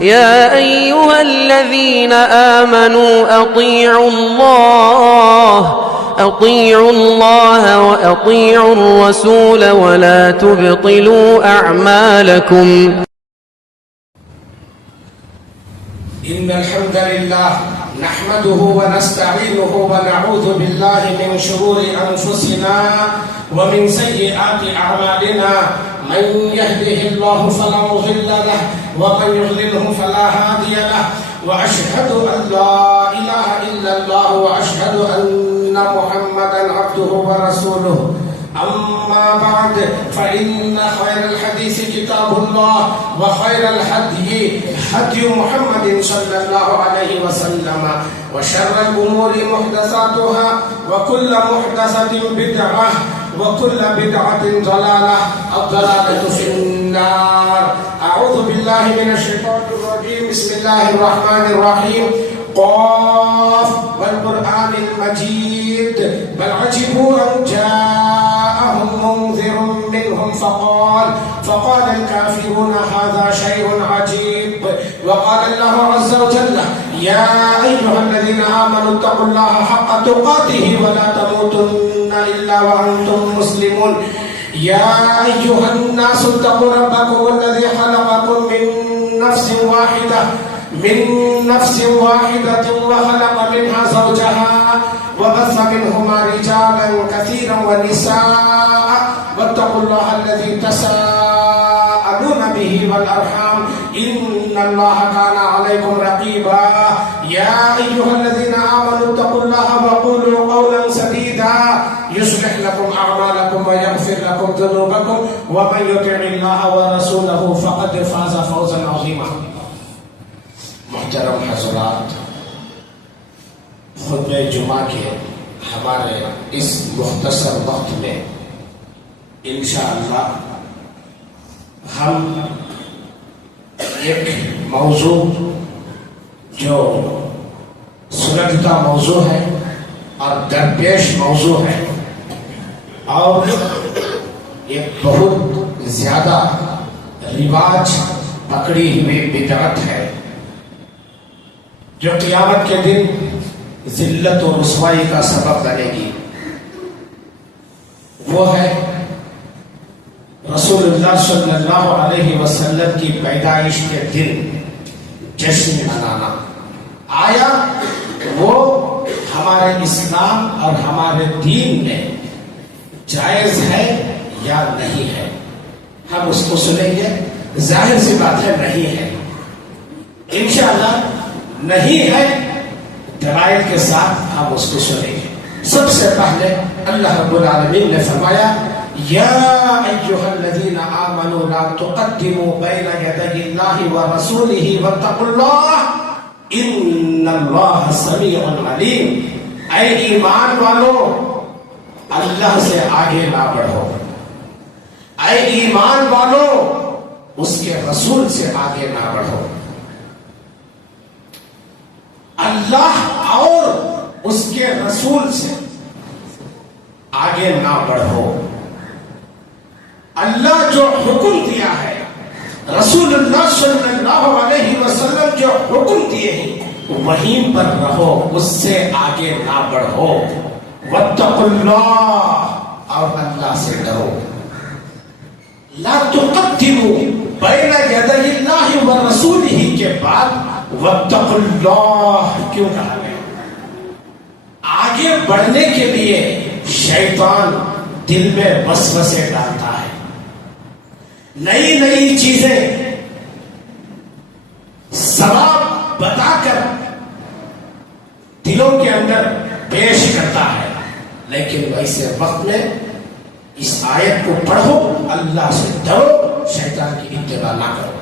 يا أيها الذين آمنوا أطيعوا الله وأطيعوا الرسول ولا تبطلوا أعمالكم. إن الحمد لله نحمده ونستعينه ونعوذ بالله من شرور أنفسنا ومن سيئات أعمالنا. من يهده الله فلا مضل له ومن يضلله فلا هادي له. وأشهد أن لا إله إلا الله وأشهد أن محمدا عبده ورسوله. أما بعد فإن خير الحديث كتاب الله وخير الهدي هدي محمد صلى الله عليه وسلم وشر الأمور محدثاتها وكل محدثة بدعة وكل بدعة ضلالة. الضلالة في النار. أعوذ بالله من الشيطان الرجيم. بسم الله الرحمن الرحيم. قاف والقرآن المجيد. بل عجبوا أن جاءهم منذر منهم فقال الكافرون هذا شيء عجيب. وقال الله عز وجل يا أيها الذين آمنوا اتقوا الله حق تقاته ولا تموتن إلا وأنتم مسلمون. يا أيها الناس اتقوا ربكم الذي خلقكم من نفس واحدة وخلق منها زوجها وبث منهما رجالا كثيرا ونساء واتقوا الله الذي تساءلون به والأرحام إن الله كان عليكم رقيبا. يا أيها الذين آمنوا اتقوا الله وقولوا قولا سديدا يصلح لكم أعمالكم ويغفر لكم ذنوبكم ومن يطع الله ورسوله فقد فاز فوزا عظيما. محترم حضرات، خطبہ جمعہ کے ہمارے اس مختصر وقت میں انشاءاللہ ہم ایک موضوع جو سلگتا موضوع ہے اور درپیش موضوع ہے اور ایک بہت زیادہ رواج پکڑی ہوئی بدعت ہے جو قیامت کے دن ذلت و رسوائی کا سبب بنے گی. وہ ہے رسول اللہ صلی اللہ علیہ وسلم کی پیدائش کے دن جشن منانا. آیا وہ ہمارے اسلام اور ہمارے دین میں جائز ہے یا نہیں ہے؟ ہم اس کو سنیں گے. ظاہر سی بات ہے نہیں ہے. انشاءاللہ نہیں ہے. دلائل کے ساتھ ہم اس کو سنیں گے. سب سے پہلے اللہ رب العالمین نے فرمایا یا ایھا الذین آمنوا لا تقدموا بین یدی اللہ ورسولہ واتقوا اللہ ان اللہ سمیع علیم. اے ایمان والو، اللہ سے آگے نہ بڑھو. اے ایمان والو، اس کے رسول سے آگے نہ بڑھو. اللہ اور اس کے رسول سے آگے نہ بڑھو. اللہ جو حکم دیا ہے، رسول اللہ صلی اللہ علیہ وسلم جو حکم دیے ہیں وہیں پر رہو، اس سے آگے نہ بڑھو. واتقوا اللہ، اور اللہ سے ڈرو. لا تقدموا بین یدی اللہ ورسولہ کے بعد واتقوا اللہ کیوں کہا گیا؟ آگے بڑھنے کے لیے شیطان دل میں وسوسے ڈالتا ہے، نئی نئی چیزیں ثواب بتا کر دلوں کے اندر پیش کرتا ہے. لیکن ویسے وقت میں اس آیت کو پڑھو، اللہ سے ڈرو، شیطان کی اتباع نہ کرو.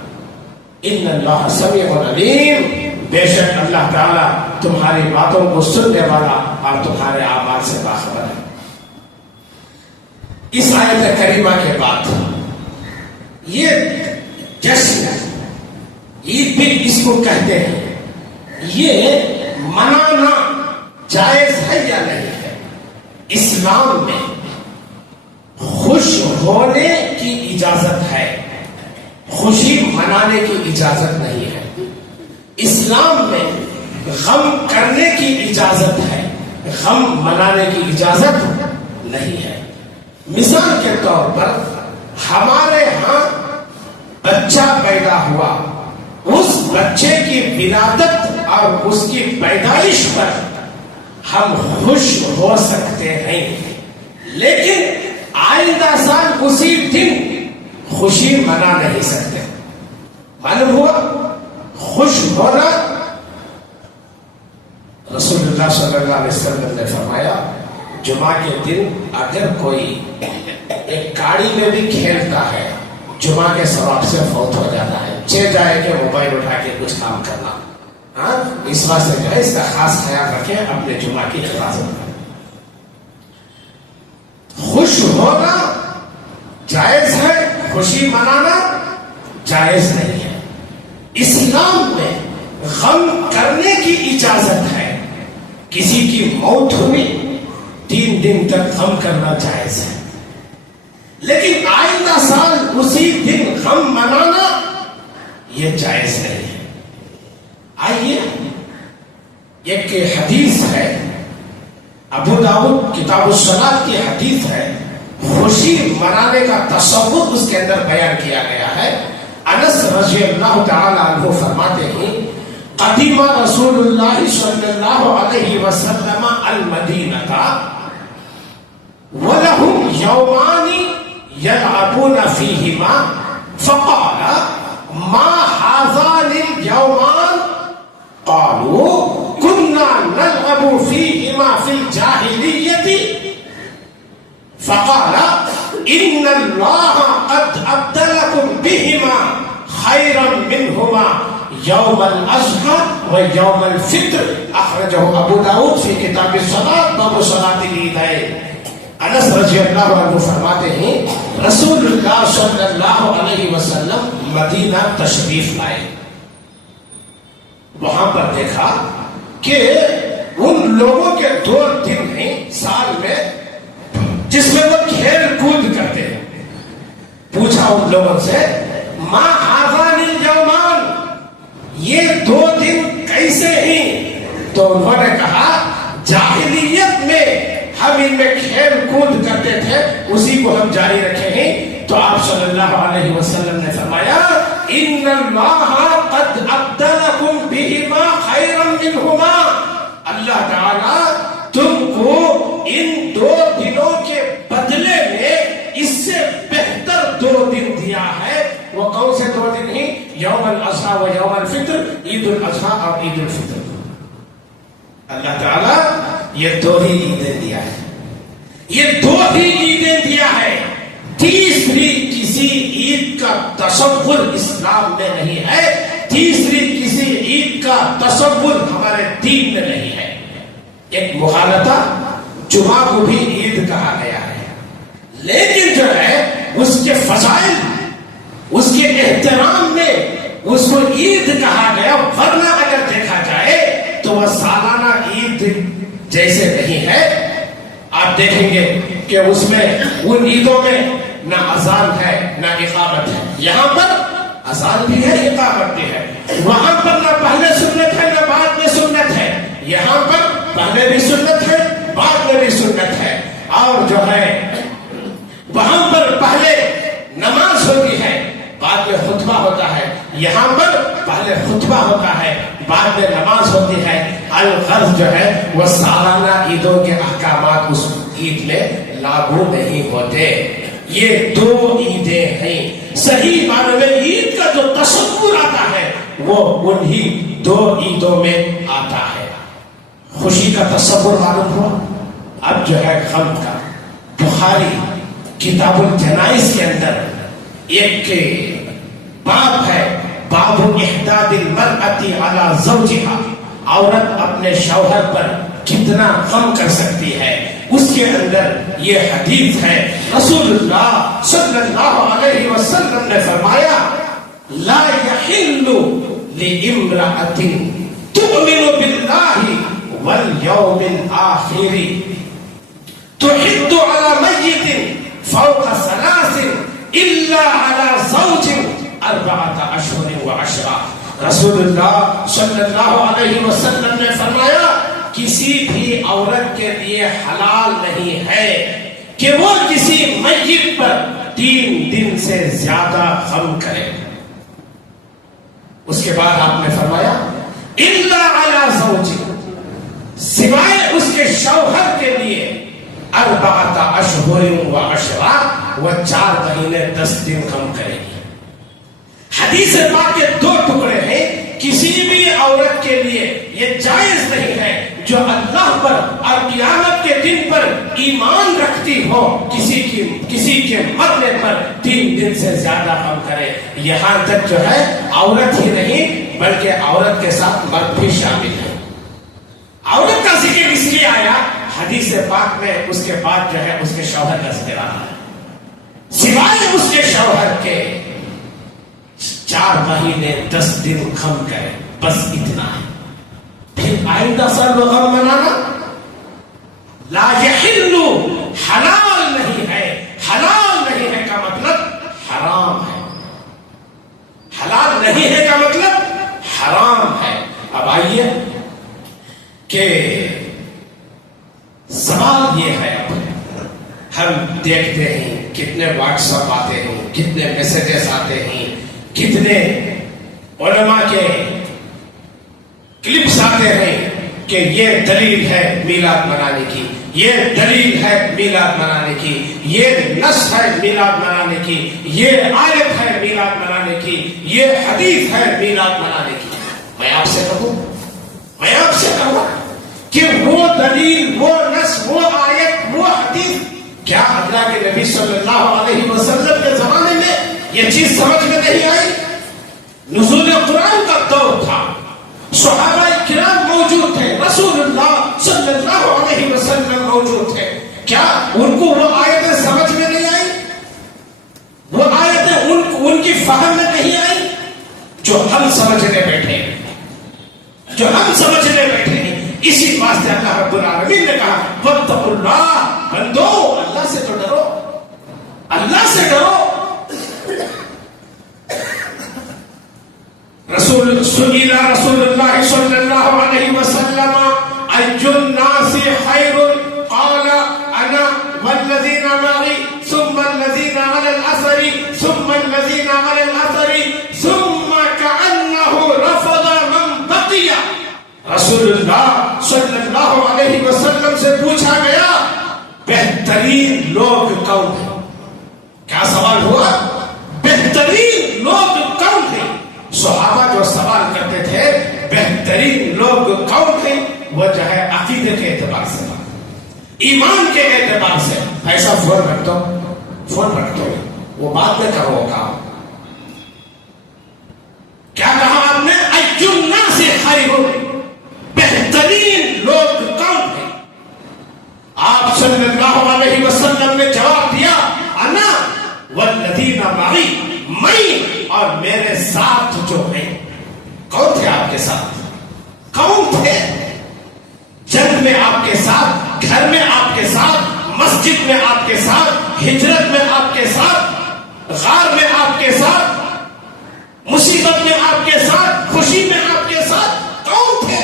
ان اللہ سمیع علیم، بے شک اللہ تعالی تمہاری باتوں کو سننے والا اور تمہارے اعمال سے باخبر ہے. اس آیت کریمہ کے بعد یہ جشن عید بھی اس کو کہتے ہیں، یہ منانا جائز ہے یا نہیں ہے؟ اسلام میں خوش ہونے کی اجازت ہے، خوشی منانے کی اجازت نہیں ہے. اسلام میں غم کرنے کی اجازت ہے، غم منانے کی اجازت نہیں ہے۔ مثال کے طور پر ہمارے ہاں بچہ پیدا ہوا، اس بچے کی ولادت اور اس کی پیدائش پر ہم خوش ہو سکتے ہیں، لیکن آئندہ سال اسی دن خوشی منا نہیں سکتے۔ معلوم ہوا خوش ہونا، رسول اللہ صلی اللہ علیہ وسلم نے فرمایا جمعہ کے دن اگر کوئی ایک گاڑی میں بھی کھیلتا ہے جمعہ کے ثواب سے فوت ہو جاتا ہے۔ جائے کہ موبائل اٹھا کے کچھ کام کرنا، ہاں اس واسطے جو ہے اس کا خاص خیال رکھیں، اپنے جمعہ کی حفاظت کریں۔ خوش ہونا جائز ہے، خوشی منانا جائز نہیں ہے۔ اسلام میں غم کرنے کی اجازت ہے۔ کسی کی موت ہوئی 3 دن تک غم کرنا جائز ہے، لیکن آئندہ سال اسی دن غم منانا یہ جائز نہیں ہے۔ آئیے ایک حدیث ہے، ابو داؤد کتاب الصلاۃ کی حدیث ہے، خوشی منانے کا تصور اس کے اندر بیان کیا گیا ہے۔ انس رضی اللہ تعالی عنہ فرماتے ہیں قدیم رسول اللہ صلی اللہ علیہ وسلم المدینہ وَلَهُمْ يَوْمَانِ يَلْعَبُونَ فِيهِمَا فَقَالَ مَا هَذَانِ الْيَوْمَانِ قَالُوا كُنَّا نَلْعَبُ فِيهِمَا فِي الْجَاهِلِيَّةِ فَقَالَ إِنَّ اللَّهَ قَدْ أَبْدَلَكُمْ بِهِمَا خَيْرًا مِّنْهُمَا یوم الاضحیٰ و یوم الفطر، اخرجہ ابو داؤد فی کتاب الصلاۃ باب صلاۃ العیدین۔ انس رضی اللہ عنہ فرماتے ہیں رسول اللہ صلی اللہ علیہ وسلم مدینہ تشریف لائے، وہاں پر دیکھا کہ ان لوگوں کے 2 دن ہیں سال میں جس میں وہ کھیل کود کرتے ہیں۔ پوچھا ان لوگوں سے ما هذان اليومان، یہ 2 دن کیسے ہیں؟ تو انہوں نے کہا جاہلیت میں ہم ان میں کھیل کود کرتے تھے، اسی کو ہم جاری رکھے ہیں۔ تو آپ صلی اللہ علیہ وسلم نے فرمایا ان اللہ قد ابدلکم بہما خیرا منہما، اللہ تعالی تم کو ان 2 دنوں کے بدلے میں اس سے بہتر 2 دن دیا ہے۔ وہ کون سے 2 دن ہیں؟ یوم الاضحیٰ و یوم الفطر، عید الاضحیٰ اور عید الفطر۔ اللہ تعالی یہ 2 ہی عیدیں دیا ہے، یہ 2 ہی عیدیں دیا ہے، تیسری کسی عید کا تصور اسلام میں نہیں ہے، تیسری کسی عید کا تصور ہمارے دین میں نہیں ہے۔ ایک مغالطہ، جمعہ کو بھی عید کہا گیا ہے، لیکن جو ہے اس کے فضائل، اس کے احترام میں اس کو عید کہا گیا، ورنہ اگر دیکھا جائے تو وہ سالانہ عید جیسے نہیں ہے۔ آپ دیکھیں گے کہ اس میں ان عیدوں میں نہ اذان ہے نہ اقامت ہے، یہاں پر اذان بھی ہے اقامت بھی ہے، وہاں پر نہ پہلے سنت ہے نہ بعد میں سنت ہے، یہاں پر پہلے بھی سنت ہے بعد میں بھی سنت ہے، اور جو ہے وہاں پر پہلے نماز ہوتی ہے بعد میں خطبہ ہوتا ہے، یہاں پر پہلے خطبہ ہوتا ہے بعد میں نماز ہوتی ہے۔ الغرض جو ہے وہ سالانہ عیدوں کے احکامات اس عید میں لاگو نہیں ہوتے۔ یہ 2 عیدیں ہیں، صحیح معنی میں عید کا جو تصور آتا ہے وہ انہی 2 عیدوں میں آتا ہے۔ خوشی کا تصور معلوم ہوا، اب جو ہے غم کا۔ بخاری کتاب الجنائز کے اندر ایک باب ہے، باب احداد المرأة علی زوجہا، عورت اپنے شوہر پر کتنا غم کر سکتی ہے، اس کے اندر یہ حدیث ہے۔ رسول اللہ صلی اللہ علیہ وسلم نے فرمایا لا یحل لامرأة تؤمن باللہ والیوم الآخر تحد على میت فوق 3 الا على زوج 4 اشہر و 10، رسول اللہ صلی اللہ علیہ وسلم نے فرمایا کسی بھی عورت کے لیے حلال نہیں ہے کہ وہ کسی میت پر 3 دن سے زیادہ غم کرے. اس کے بعد آپ نے فرمایا الا علی زوجہ، سوائے اس کے شوہر کے لیے 4 اشہر و عشرہ، وہ 4 مہینے 10 دن غم کرے گی. حدیث پاک کے 2 ٹکڑے ہیں. کسی بھی عورت کے لیے یہ جائز نہیں ہے جو اللہ پر اور قیامت کے دن پر ایمان رکھتی ہو کسی کے مرنے پر 3 دن سے زیادہ غم کرے. یہاں تک جو ہے عورت ہی نہیں بلکہ عورت کے ساتھ مرد بھی شامل ہے. عورت کا ذکر اس لیے آیا حدیث پاک میں اس کے بعد جو ہے اس کے شوہر کا ذکر آ رہا ہے. سوائے اس کے شوہر کے 4 مہینے 10 دن غم کرے، بس اتنا ہے. پھر آئندہ سال غم منانا لا یحل، حلال نہیں ہے. حلال نہیں ہے کا مطلب حرام ہے. حلال نہیں ہے کا مطلب حرام ہے. اب آئیے کہ سوال یہ ہے، اب ہم دیکھتے ہیں کتنے واٹس ایپ آتے ہیں، کتنے میسجز آتے ہیں، کتنے علماء کے کلپس آتے ہیں کہ یہ دلیل ہے میلاد منانے کی، یہ دلیل ہے میلاد منانے کی، یہ نص ہے میلاد منانے کی، یہ آیت ہے میلاد منانے کی، یہ حدیث ہے میلاد منانے کی. میں آپ سے کہوں کہ وہ دلیل، وہ نص، وہ آیت، وہ حدیث کیا اللہ کے نبی صلی اللہ علیہ وسلم کے زمانے میں یہ چیز سمجھ میں نہیں آئی؟ نزول قرآن کا دور تھا، صحابہ کرام موجود تھے، رسول اللہ صلی اللہ علیہ وسلم موجود تھے. کیا ان کو وہ آیتیں سمجھ میں نہیں آئی؟ وہ آیتیں ان کی فہم میں نہیں آئی جو ہم سمجھنے بیٹھے ہیں، جو ہم سمجھنے بیٹھے ہیں. اسی واسطے اللہ رب العالمین نے کہا واتقوا اللہ، بندو اللہ سے تو ڈرو، اللہ سے ڈرو. سئل رسول اللہ صلی اللہ علیہ وسلم ای الناس خیر قال انا والذین معي ثم الذین علی الاثر ثم الذین علی الاثر ثم كأنه رفض من بقي. رسول اللہ صلی اللہ علیہ وسلم سے پوچھا گیا بہترین لوگ کون ہیں؟ کیا سوال ہوا؟ بہترین لوگ کون ہیں؟ صحابہ جو سوال کرتے تھے بہترین لوگ کون ہیں، وہ جو ہے عقیدے کے اعتبار سے، ایمان کے اعتبار سے. ایسا فون رکھ دو، وہ بعد میں کرو کام. کیا کہا آپ نے؟ ای الناس خیر، بہترین لوگ کون ہیں؟ آپ صلی اللہ علیہ وسلم نے جواب دیا انا والذین معي، میں اور میرے ساتھ جو ہیں. کون تھے آپ کے ساتھ؟ کون تھے؟ جنگ میں آپ کے ساتھ، گھر میں آپ کے ساتھ، مسجد میں آپ کے ساتھ، ہجرت میں آپ کے ساتھ، غار میں آپ کے ساتھ، مصیبت میں آپ کے ساتھ، خوشی میں آپ کے ساتھ. کون تھے؟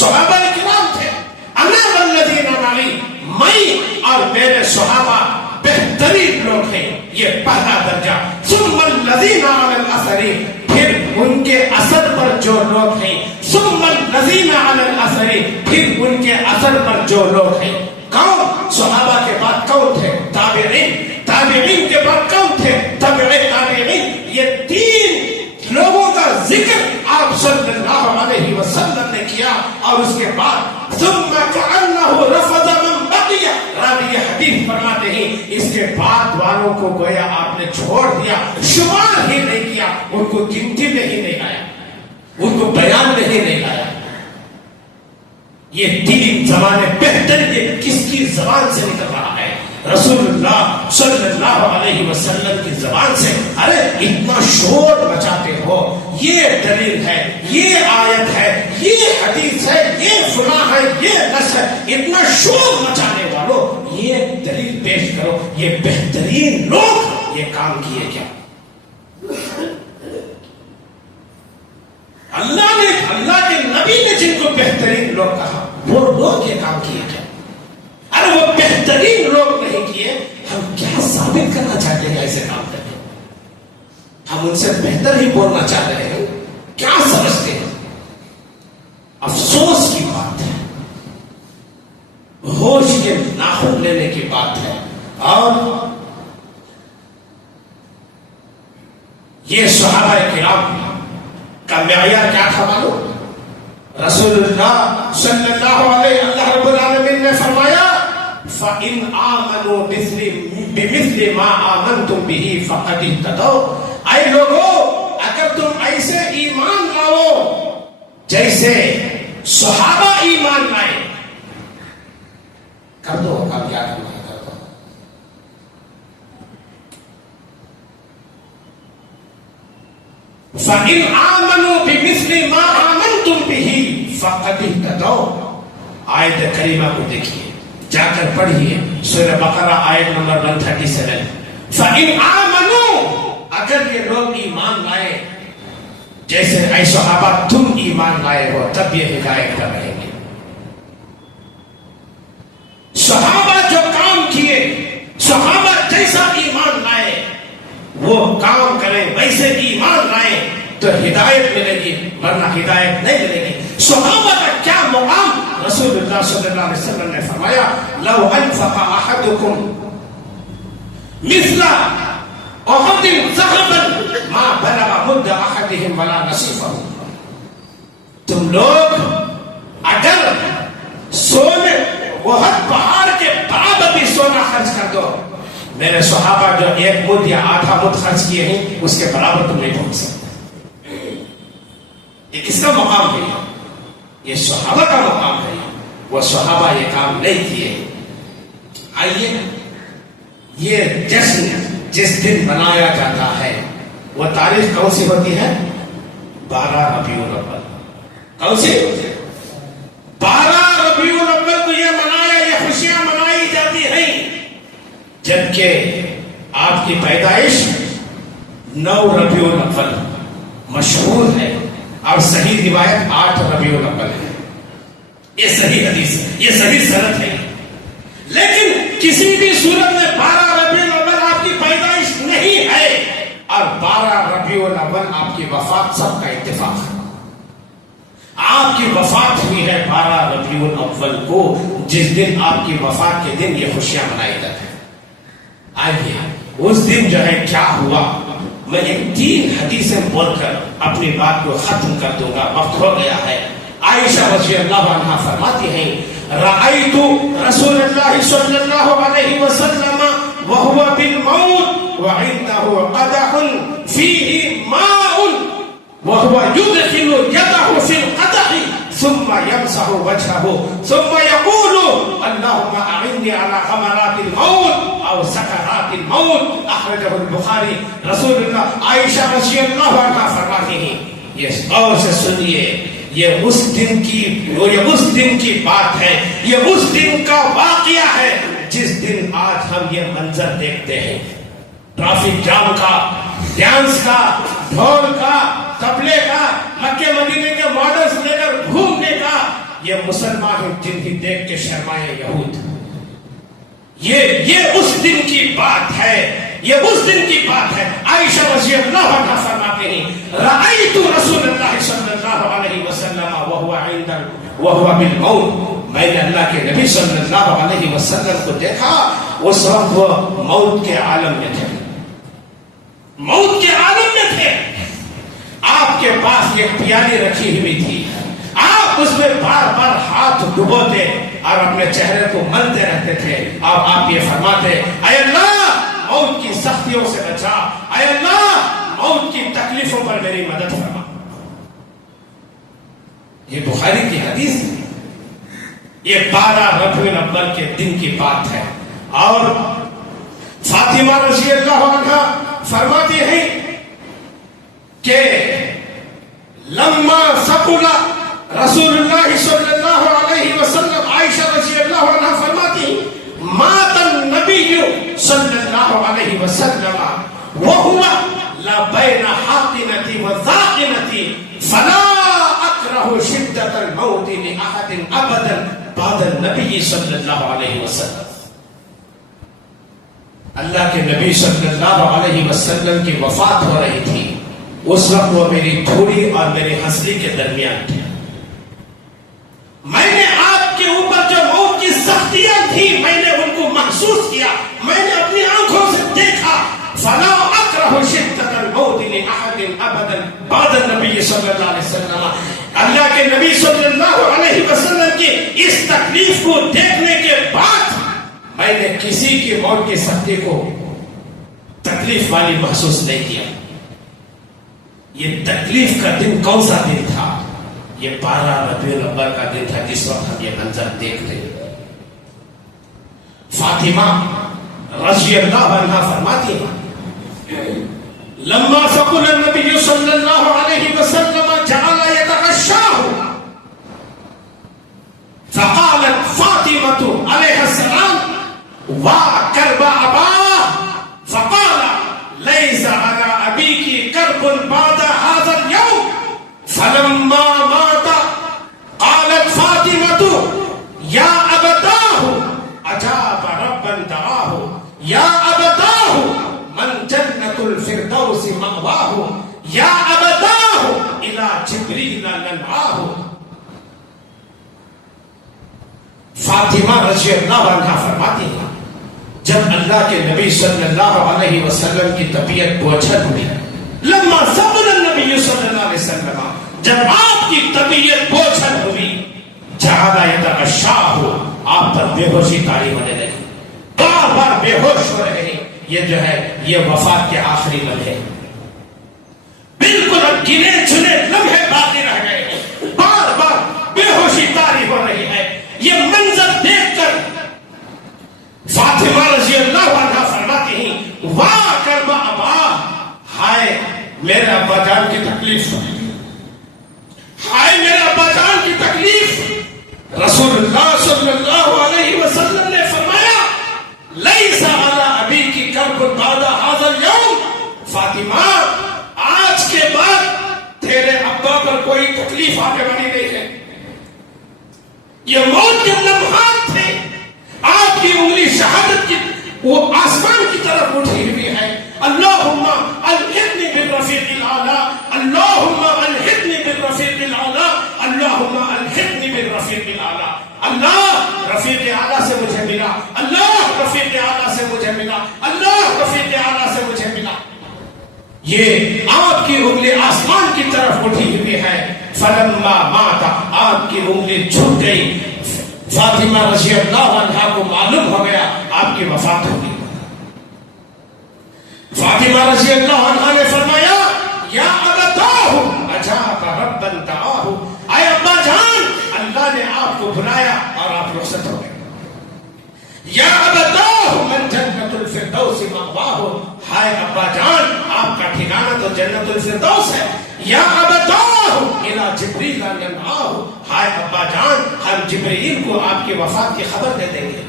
صحابہ کرام تھے. انا والذین معي، میں اور میرے صحابہ بہترین لوگ ہیں. یہ پہلا درجہ. ثم الذین علی الاثر، پھر ان کے اثر پر جو لوگ ہیں. ثم الذین علی الاثر، پھر ان کے اثر پر جو لوگ ہیں. کون؟ صحابہ کے بعد کون تھے؟ تابعین. تابعین کے بعد کون تھے؟ تابع تابعین. یہ 3 لوگوں کا ذکر آپ صلی اللہ علیہ وسلم نے کیا. اور اس کے بعد ثم كأنه رفض من بقي، راوی حدیث فرماتے ہیں اس کے بعد والوں کو گویا آپ نے چھوڑ دیا، شمار ہی نہیں کیا، ان کو گنتی میں ہی نہیں لایا، ان کو بیان میں ہی نہیں لایا. یہ 3 زمانے بہتر، یہ کس کی زبان سے نکل رہا ہے؟ رسول اللہ صلی اللہ علیہ وسلم کی زبان سے. ارے اتنا شور مچاتے ہو، یہ دلیل ہے، یہ آیت ہے، یہ حدیث ہے، یہ فلاں ہے، یہ نص ہے. اتنا شور مچانے والوں یہ دلیل پیش کرو. یہ بہترین لوگ یہ کام کیے کیا؟ اللہ کے نبی نے جن کو بہترین لوگ کہا وہ لوگ یہ کام کیے ہیں. ارے وہ بہترین لوگ نہیں کیے, ہم کیا ثابت کرنا چاہتے ہیں ایسے کام کریں؟ ہم ان سے بہتر ہی بولنا چاہ رہے ہیں, کیا سمجھتے ہیں؟ افسوس کی بات ہے, ہوش کے ناخن لینے کی بات ہے. اور یہ صحابہ کرام کا معیار کیا تھا معلوم؟ رسول اللہ صلی اللہ علیہ اللہ رب العالمین نے فرمایا فَإِنْ آمَنُوا بِمِثْلِ مَا آمَنْتُمْ بِهِ فَقَدِ اهْتَدَوْا. اے لوگو, اگر تم ایسے ایمان لاؤ جیسے صحابہ ایمان لائے, کر دو اب کیا کرنا ہے کر دو. فَإِنْ آمَنُوا بِمِثْلِ مَا آمَنْتُمْ بِهِ فَقَدِ اهْتَدَوْا. آیت کریمہ کو دیکھیے, جا کر پڑھیے سورہ بقرہ آیت نمبر 137. فَإِنْ آمَنُوا, اگر یہ لوگ ایمان لائے جیسے اے صحابہ تم ایمان لائے ہو, تب یہ ہدایت پر رہیں گے. صحابہ جو کام کیے, صحابہ جیسا ایمان لائے وہ کام کریں, ویسے ایمان لائیں تو ہدایت ملے گی, ورنہ ہدایت نہیں ملے گی. صحابہ کا کیا مقام؟ رسول اللہ صلی اللہ علیہ وسلم نے فرمایا لو انفق احدکم مثل احد ذهبا ما بلغ مد احدهم ولا نصيفه. تم لوگ اگر سونے احد پہاڑ کے برابر بھی سونا خرچ کر دو, میرے صحابہ جو ایک مد یا آدھا مد خرچ کیے ہیں اس کے برابر تم نہیں پہنچ سکتے. یہ کس کا مقام ہے؟ یہ صحابہ کا مقام ہے. وہ صحابہ یہ کام نہیں کیے. آئیے, یہ جشن جس دن منایا جاتا ہے وہ تاریخ کون سی ہوتی ہے؟ 12 ربیع الاول. کون سی؟ 12 ربیع الاول کو یہ منایا, یہ خوشیاں منائی جاتی ہیں, جبکہ آپ کی پیدائش 9 ربیع الاول مشہور ہے, اور صحیح روایت 8 ربیع الاول ہے. یہ صحیح حدیث ہے, یہ صحیح سند ہے. لیکن کسی بھی صورت میں 12 ربیع الاول آپ کی پیدائش نہیں ہے, اور 12 ربیع الاول آپ کی وفات سب کا اتفاق ہے. آپ کی وفات ہوئی ہے 12 ربیع الاول کو, جس دن آپ کی وفات کے دن یہ خوشیاں منائی جاتی ہیں. آئیے اس دن جو ہے کیا ہوا, میں ایک 3 حدیثیں بول کر اپنی بات کو ختم کر دوں گا, وقت ہو گیا ہے. عائشہ رضی اللہ عنہا فرماتی ہیں رأیت رسول اللہ صلی اللہ علیہ وسلم وهو بالموت وعنده قدح فيه ماء وهو يدخل يده في القدح ثم يمسح وجهه ثم يقول اللهم أعني على غمرات الموت أو سكرات الموت. أخرجه البخاري. رسول اللہ عائشہ رضی اللہ عنہا فرماتی ہیں, یہ غور سے سنیے, یہ اس دن کی بات ہے, یہ اس دن کا واقعہ ہے جس دن آج ہم یہ منظر دیکھتے ہیں. ٹریفک جام کا, ڈانس کا, ڈھول کا, تبلے کا, مکے مدینے کے ماڈلز لے کر گھومنے کا, یہ مسلمان ہیں جن کی دیکھ کے شرمائے یہود. یہ اس دن کی بات ہے, یہ اس دن کی بات ہے. عائشہ رضی اللہ عنہا فرماتے ہیں رأیت رسول اللہ صلی اللہ علیہ وسلم وهو بالموت, میں نے اللہ کے نبی صلی اللہ علیہ وسلم کو دیکھا, اس وقت وہ موت کے عالم میں تھے, موت کے عالم میں تھے. آپ کے پاس ایک پیالی رکھی ہوئی تھی, آپ اس میں بار بار ہاتھ ڈبوتے اور اپنے چہرے کو ملتے رہتے تھے. اب آپ یہ فرماتے اے اللہ موت کی سختیوں سے بچا, اے اللہ موت کی تکلیفوں پر میری مدد فرما. یہ بخاری کی حدیث ہے, یہ 12 ربیع الاول کے دن کی بات ہے. اور فاطمہ رضی اللہ عنہا فرماتی ہیں کہ لما ثقل رسول اللہ صلی اللہ علیہ وسلم, عائشہ رضی اللہ عنہا فرماتی ہیں مات النبی صلی اللہ علیہ وسلم وهو لا بین حاقنتی و ذاقنتی فلا النبی صلی اللہ علیہ وسلم. اللہ کے نبی صلی اللہ علیہ وسلم کی وفات ہو رہی تھی. اس وقت وہ میری تھوڑی اور میری ہنسلی کے درمیان تھی. میں نے آپ کے اوپر جو موت کی سختیاں تھی میں نے ان کو محسوس کیا, میں نے اپنی آنکھوں سے دیکھا. فلا اکرہ شدت الموت لأحد ابدا بعد النبی صلی اللہ علیہ وسلم. اللہ کے نبی صلی اللہ علیہ وسلم کی اس تکلیف کو دیکھنے کے بعد میں نے کسی کی موت کی سختی کو تکلیف والی محسوس نہیں کیا. یہ تکلیف کا دن کون سا دن تھا؟ یہ 12 ربیع الاول کا دن تھا جس وقت ہم یہ منظر دیکھتے. فاطمہ رضی اللہ عنہا فرماتی ہیں لما ثقل النبی صلی اللہ علیہ وسلم جعل يتغشاه فقالت فاطمة علیہ السلام وكرب أباه فقال ليس على أبيك كرب بعد هذا اليوم. فلما مات قالت فاطمة يا أبتاه أجاب ربا دعاه يا أبتاه من جنة الفردوس مأواه يا أبتاه إلى جبريل ننعاه. فاطمہ رضی اللہ عنہ فرماتی ہیں جب اللہ کے نبی صلی اللہ علیہ وسلم کی طبیعت بوجھل ہوئی, لما ثقل النبی صلی اللہ علیہ وسلم, جب آپ کی طبیعت بوجھل ہوئی, جعل يتغشاه, آپ پر بے ہوشی طاری ہونے لگی, بار بار بے ہوش ہو رہے ہیں. یہ جو ہے یہ وفات کے آخری لمحے, بالکل اب گنے چنے لمحے باقی رہ گئے ہیں, بار بار بے ہوشی طاری ہو رہی ہے. یہ منظر دیکھ کر فاطمہ رضی اللہ عنہا فرماتی ہیں واہ کرب ابا, ہائے میرے ابا جان کی تکلیف, ہائے میرے ابا جان کی تکلیف. رسول اللہ صلی اللہ علیہ وسلم نے فرمایا لیس علی ابیک کرب بعد ھذا اليوم. فاطمہ آج کے بعد تیرے ابا پر کوئی تکلیف آنے والی نہیں ہے. یہ موت کے لمحات تھے, آپ کی انگلی شہادت کی وہ آسمان کی طرف اٹھی ہوئی ہے. اللہم الحقنی بالرفیق الاعلی, اللہم الحقنی بالرفیق الاعلی, اللہم الحقنی بالرفیق الاعلی. اللہ رفیق اعلیٰ سے مجھے ملا, اللہ رفیق اعلیٰ سے مجھے ملا, اللہ رفیق اعلیٰ سے مجھے ملا. یہ آپ کی انگلی آسمان کی طرف اٹھی ہوئی ہے. فلما مات, آپ کی انگلی جھک گئی. فاطمہ رضی اللہ عنہا کو معلوم ہو گیا آپ کی وفات ہوگی. فاطمہ رضی اللہ عنہا نے فرمایا یا ابتاہ اجاب ربا دعاہ, اے ابا جان اللہ نے آپ کو بلایا اور آپ رخصت ہو گئے. یا ابتاہ من جنت الفردوس مأواہ, ہائے ابا جان آپ کا ٹھکانہ تو جنت الفردوس ہے. یا ابتاہ الی جبریل ننعاہ, ہائے ابا جان ہم جبریل کو آپ کی وفات کی خبر دے دیں گے.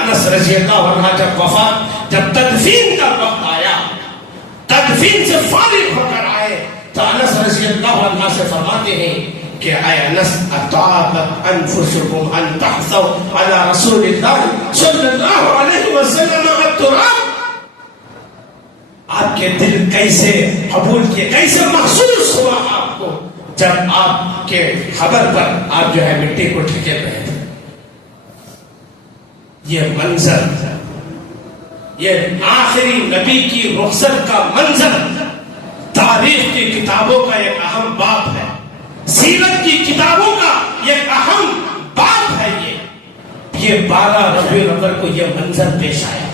انس رضی اللہ عنہ جب تدفین کا وقت آیا, تدفین سے فارغ ہو کر آئے تو انس رضی اللہ عنہ سے فرماتے ہیں کہ اے انس اطابت انفسکم ان تحثوا علی رسول اللہ صلی اللہ علیہ وسلم التراب. آپ کے دل کیسے قبول کیے, کیسے محسوس ہوا آپ کو جب آپ کے خبر پر آپ جو ہے مٹی کو ٹھکے رہے تھے. یہ منظر, یہ آخری نبی کی رخصت کا منظر تاریخ کی کتابوں کا ایک اہم باب ہے, سیرت کی کتابوں کا ایک اہم باب ہے. یہ 12 ربیع الاول کو یہ منظر پیش آیا.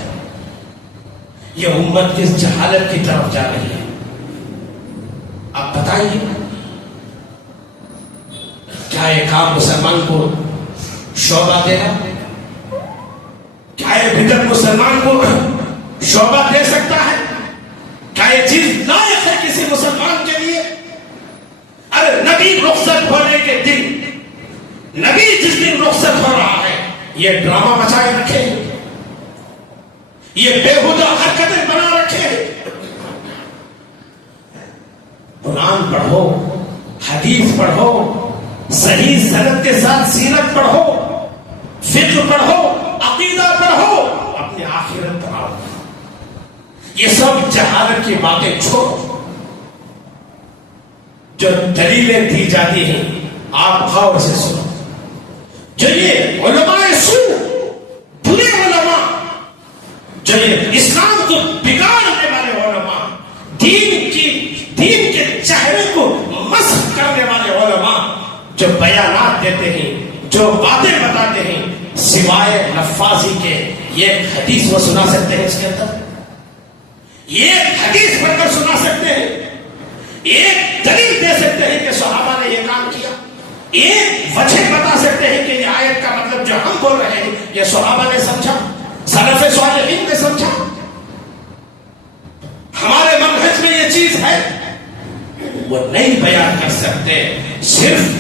یہ امت کس جہالت کی طرف جا رہی ہے. آپ بتائیے کیا یہ کام مسلمان کو شعبہ دے گا؟ کیا یہ بدعت مسلمان کو شعبہ دے سکتا ہے؟ کیا یہ چیز لائق ہے کسی مسلمان کے لیے؟ ارے نبی رخصت ہونے کے دن, نبی جس دن رخصت ہو رہا ہے, یہ ڈرامہ بچائے رکھے, یہ بےہودہ حرکتیں بنا رکھے. قرآن پڑھو, حدیث پڑھو, صحیح سند کے ساتھ سیرت پڑھو، فقہ پڑھو، عقیدہ پڑھو، اپنی آخرت پڑھو. یہ سب جہالت کی باتیں چھوڑو. جو دلیلیں دی جاتی ہیں آپ غور سے سنو. جو یہ علماء سو، برے علماء، جو یہ اسلام کو بگاڑنے والے علماء، دین کے چہرے کو مسخ کرنے والے علماء جو بیانات دیتے ہیں، جو باتیں بتاتے ہیں، سوائے لفاظی کے یہ حدیث وہ سنا سکتے ہیں. اس کے اندر یہ حدیث پڑھ کر سنا سکتے ہیں، ایک دلیل دے سکتے ہیں کہ صحابہ نے یہ کام کیا، ایک وجہ بتا سکتے ہیں کہ یہ آیت کا مطلب جو ہم بول رہے ہیں یہ صحابہ نے سمجھا، سلف صالحین نے سمجھا، ہمارے منہج میں یہ چیز ہے. وہ نہیں بیان کر سکتے، صرف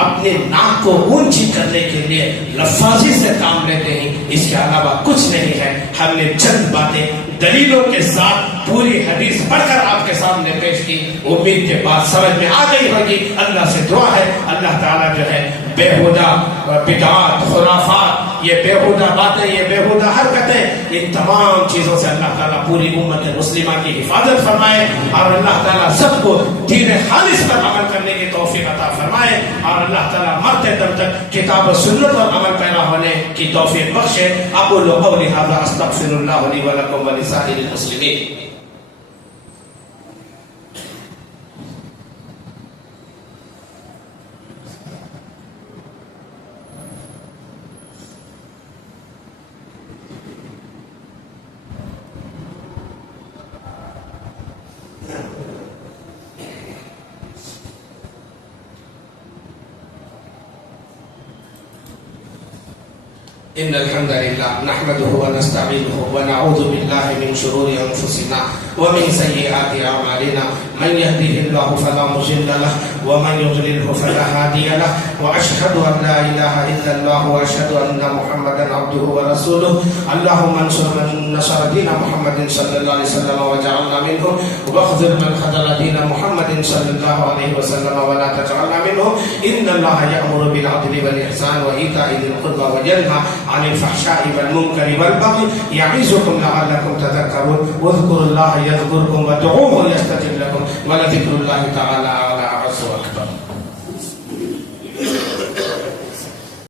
اپنے ناک کو اونچی کرنے کے لیے لفاظی سے کام لیتے ہیں. اس کے علاوہ کچھ نہیں ہے. ہم نے چند باتیں دلیلوں کے ساتھ پوری حدیث پڑھ کر آپ کے سامنے پیش کی. امید کے بعد سمجھ میں آ گئی ہوگی. اللہ سے دعا ہے اللہ تعالیٰ جو ہے بےہودہ بدعات، خرافات، یہ بےہودہ باتیں، یہ بےہودہ حرکتیں، ان تمام چیزوں سے اللہ تعالیٰ پوری امت مسلمہ کی حفاظت فرمائے، اور اللہ تعالیٰ سب کو دین خالص پر عمل کرنے کی توفیق عطا فرمائے، اور اللہ تعالیٰ مرتے دم تک کتاب و سنت پر عمل پیرا ہونے کی توفیق بخشے. اقول قولی ھذا استغفر اللہ لی ولکم ولسائر المسلمین. إن الحمد لله نحمده ونستعينه ونعوذ بالله من شرور أنفسنا ومن سيئات أعمالنا. من يهده الله فلا مضل له ومن يضلله فلا هادي له. وأشهد أن لا إله إلا الله وأشهد أن محمدا عبده ورسوله. اللهم انصر من نصر دين محمد صلى الله عليه وسلم وجعلنا منهم، واخذل من خذل دين محمد صلى الله عليه وسلم ولا تجعلنا منهم. إن الله يأمر بالعدل والإحسان وإيتاء ذي القربى وينهى عن الفحشاء والمنكر والبغي يعظكم لعلكم تذكرون. واذكروا الله يذكركم وادعوه يستجب لكم ولذكر الله تعالى أعلى وأكبر.